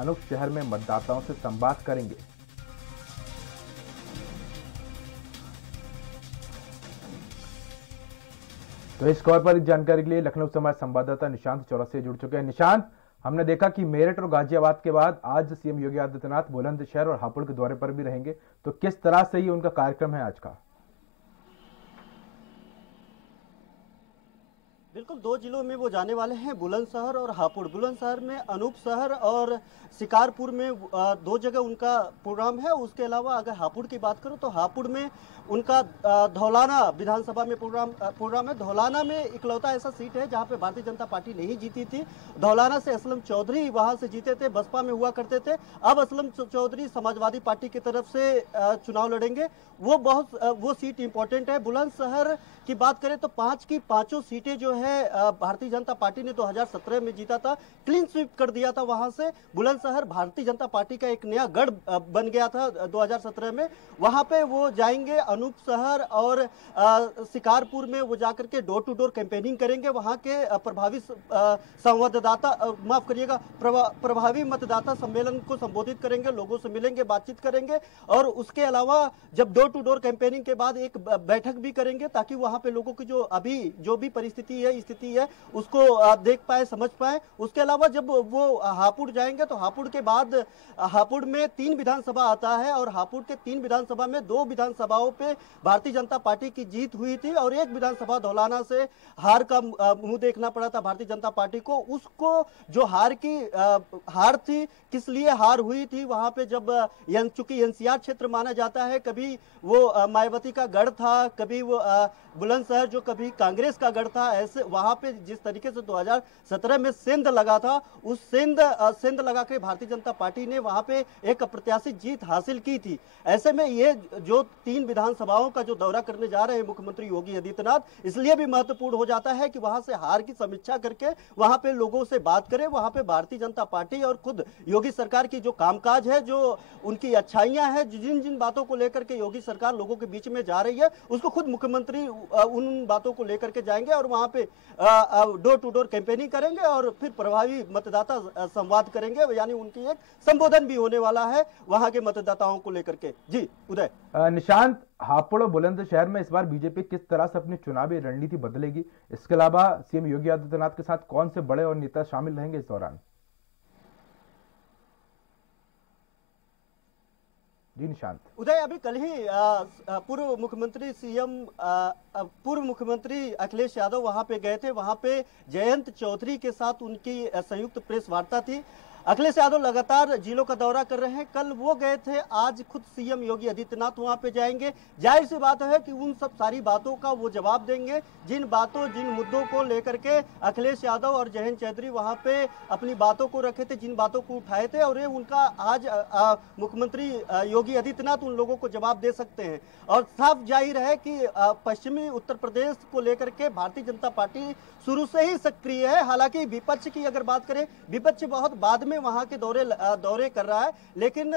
अनूप शहर में मतदाताओं से संवाद करेंगे। तो इस खबर पर जानकारी के लिए लखनऊ से हमारे संवाददाता निशांत चौरसिया जुड़ चुके हैं। निशांत, हमने देखा कि मेरठ और गाजियाबाद के बाद आज सीएम योगी आदित्यनाथ बुलंदशहर और हापुड़ के दौरे पर भी रहेंगे, तो किस तरह से ये उनका कार्यक्रम है आज का? बिल्कुल, दो जिलों में वो जाने वाले हैं, बुलंदशहर और हापुड़। बुलंदशहर में अनूप शहर और शिकारपुर में दो जगह उनका प्रोग्राम है। उसके अलावा अगर हापुड़ की बात करूं तो हापुड़ में उनका धौलाना विधानसभा में प्रोग्राम है। धौलाना में इकलौता ऐसा सीट है जहां पे भारतीय जनता पार्टी नहीं जीती थी। धौलाना से असलम चौधरी वहां से जीते थे, बसपा में हुआ करते थे। अब असलम चौधरी समाजवादी पार्टी की तरफ से चुनाव लड़ेंगे। वो सीट इंपॉर्टेंट है। बुलंदशहर की बात करें तो 5 की 5 सीटें जो है भारतीय जनता पार्टी ने 2017 में जीता था, क्लीन स्वीप कर दिया था। वहां से बुलंदशहर भारतीय जनता पार्टी का एक नया गढ़ बन गया था 2017 में। वहां पे वो जाएंगे, अनूप शहर और शिकारपुर में वो जाकर के डोर टू डोर कैंपेनिंग करेंगे। वहां के प्रभावी प्रभावी मतदाता सम्मेलन को संबोधित करेंगे, लोगों से मिलेंगे, बातचीत करेंगे। और उसके अलावा जब डोर टू डोर कैंपेनिंग के बाद एक बैठक भी करेंगे ताकि वहां पे लोगों की जो भी परिस्थिति है उसको देख पाए, समझ पाए। उसके अलावा जब वो हापुड़ जाएंगे तो हापुड़ के बाद हापुड़ में 3 विधानसभा आता है और हापुड़ के 3 विधानसभा में 2 विधानसभाओं पे भारतीय जनता पार्टी की जीत हुई थी और एक विधानसभा धौलाना से हार का मुंह देखना पड़ा था भारतीय जनता पार्टी को। उसको जो हार थी, किस लिए हार हुई थी, वहां पे जब चूंकि एनसीआर क्षेत्र माना जाता है, कभी वो मायावती का गढ़ था, कभी वो बुलंदशहर जो कभी कांग्रेस का गढ़ था, ऐसे वहां पे जिस तरीके से 2017 में सेंध लगा था, उस सेंध लगा के भारतीय जनता पार्टी ने वहां पे एक अप्रत्याशित जीत हासिल की थी। ऐसे में ये जो 3 विधानसभाओं का जो दौरा करने जा रहे हैं मुख्यमंत्री योगी आदित्यनाथ, इसलिए भी महत्वपूर्ण हो जाता है कि वहां से हार की समीक्षा करके वहां पे लोगों से बात करें। वहां पे भारतीय जनता पार्टी और खुद योगी सरकार की जो कामकाज है, जो उनकी अच्छाइयां हैं, जिन जिन बातों को लेकर के योगी सरकार लोगों के बीच में जा रही है, उसको खुद मुख्यमंत्री उन बातों को लेकर के जाएंगे और वहां पे डोर टू डोर कैंपेनिंग करेंगे और फिर प्रभावी मतदाता संवाद करेंगे। यानी उनकी एक संबोधन भी होने वाला है वहां के मतदाताओं को लेकर के। जी उदय। निशांत, हापुड़ और बुलंदशहर में इस बार बीजेपी किस तरह से अपनी चुनावी रणनीति बदलेगी? इसके अलावा सीएम योगी आदित्यनाथ के साथ कौन से बड़े और नेता शामिल रहेंगे इस दौरान? जी निशांत। उदय, अभी कल ही पूर्व मुख्यमंत्री अखिलेश यादव वहां पे गए थे। वहां पे जयंत चौधरी के साथ उनकी संयुक्त प्रेस वार्ता थी। अखिलेश यादव लगातार जिलों का दौरा कर रहे हैं। कल वो गए थे, आज खुद सीएम योगी आदित्यनाथ वहां पे जाएंगे। जाहिर सी बात है कि उन सब सारी बातों का वो जवाब देंगे। जिन मुद्दों को लेकर के अखिलेश यादव और जयंत चौधरी वहां पे अपनी बातों को रखे थे, जिन बातों को उठाए थे, और ये उनका आज मुख्यमंत्री योगी आदित्यनाथ उन लोगों को जवाब दे सकते हैं। और साफ जाहिर है कि पश्चिमी उत्तर प्रदेश को लेकर के भारतीय जनता पार्टी शुरू से ही सक्रिय है। हालांकि विपक्ष की अगर बात करें, विपक्ष बहुत बाद में वहां के दौरे कर रहा है, लेकिन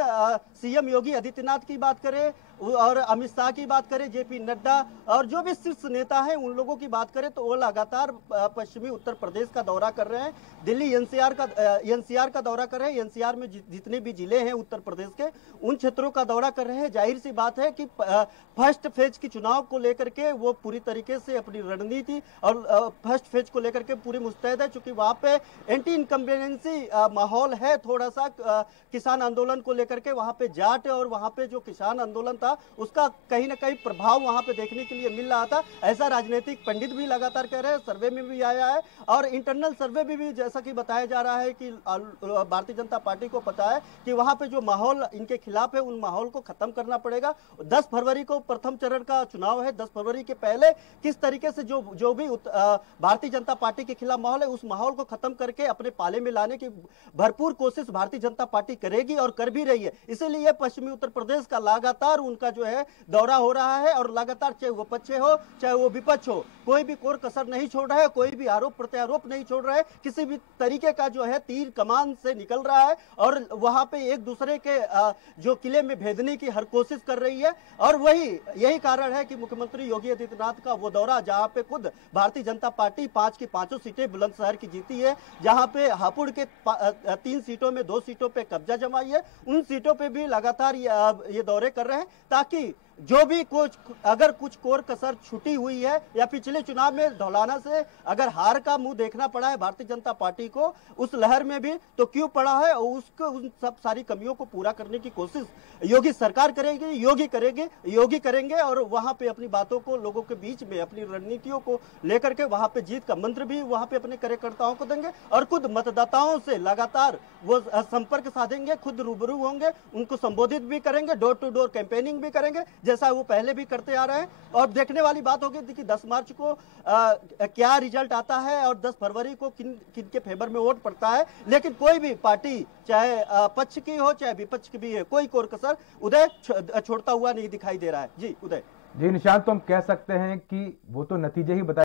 सीएम योगी आदित्यनाथ की बात करें और अमित शाह की बात करें, जेपी नड्डा और जो भी शीर्ष नेता हैं उन लोगों की बात करें तो वो लगातार पश्चिमी उत्तर प्रदेश का दौरा कर रहे हैं। दिल्ली एनसीआर का दौरा कर रहे हैं। एनसीआर में जितने भी जिले हैं उत्तर प्रदेश के, उन क्षेत्रों का दौरा कर रहे हैं। जाहिर सी बात है कि फर्स्ट फेज की चुनाव को लेकर के वो पूरी तरीके से अपनी रणनीति और फर्स्ट फेज को लेकर के पूरी मुस्तैद है, चूंकि वहां पे एंटी इनकम्बेंसी माहौल है। थोड़ा सा किसान आंदोलन को लेकर के वहां पे जाट और वहां पे जो किसान आंदोलन था उसका कहीं ना कहीं प्रभाव वहां पे देखने के लिए मिल रहा था। ऐसा राजनीतिक पंडित भी लगातार कह रहे हैं, सर्वे में भी आया है और इंटरनल सर्वे भी जैसा कि बताया जा रहा है कि भारतीय जनता पार्टी को पता है कि वहां पे जो माहौल इनके खिलाफ है उन माहौल को खत्म करना पड़ेगा। 10 फरवरी को प्रथम चरण का चुनाव है। 10 फरवरी के पहले किस तरीके से जो भी भारतीय जनता पार्टी के खिलाफ माहौल है उस माहौल को खत्म करके अपने पाले में लाने की भरपूर कोशिश भारतीय जनता पार्टी करेगी और कर भी रही है। इसीलिए पश्चिमी उत्तर प्रदेश का लगातार उनका जो है दौरा हो रहा है और लगातार चाहे वो पक्ष हो चाहे वो विपक्ष हो, कोई भी कोर कसर नहीं छोड़ रहा है, कोई भी आरोप प्रत्यारोप नहीं छोड़ रहा है। किसी भी तरीके का जो है तीर कमान से निकल रहा है और वहां पे एक दूसरे के जो किले में भेदने की हर कोशिश कर रही है। और यही कारण है कि मुख्यमंत्री योगी आदित्यनाथ का वो दौरा, जहां पे खुद भारतीय जनता पार्टी 5 की 5 सीटें बुलंदशहर की जीती है, जहां पे हापुड़ के 3 सीटों में 2 सीटों पे कब्जा जमाई है, उन सीटों पे भी लगातार ये दौरे कर रहे हैं, ताकि जो भी अगर कुछ कोर कसर छुटी हुई है या पिछले चुनाव में धौलाना से अगर हार का मुंह देखना पड़ा है भारतीय जनता पार्टी को उस लहर में भी, तो क्यों पड़ा है, और उसको उन सब सारी कमियों को पूरा करने की कोशिश योगी सरकार करेगी, योगी करेंगे और वहां पे अपनी बातों को लोगों के बीच में अपनी रणनीतियों को लेकर के वहां पे जीत का मंत्र भी वहां पे अपने कार्यकर्ताओं को देंगे और खुद मतदाताओं से लगातार वो संपर्क साधेंगे, खुद रूबरू होंगे, उनको संबोधित भी करेंगे, डोर टू डोर कैंपेनिंग भी करेंगे जैसा वो पहले भी करते आ रहे हैं। और देखने वाली बात होगी कि 10 मार्च को क्या रिजल्ट आता है और 10 फरवरी को किन के फेवर में वोट पड़ता है, लेकिन कोई भी पार्टी चाहे पक्ष की हो चाहे विपक्ष की भी है, कोई कोर कसर उदय छोड़ता हुआ नहीं दिखाई दे रहा है। जी उदय। जी निशांत, तो हम कह सकते हैं कि वो तो नतीजे ही बता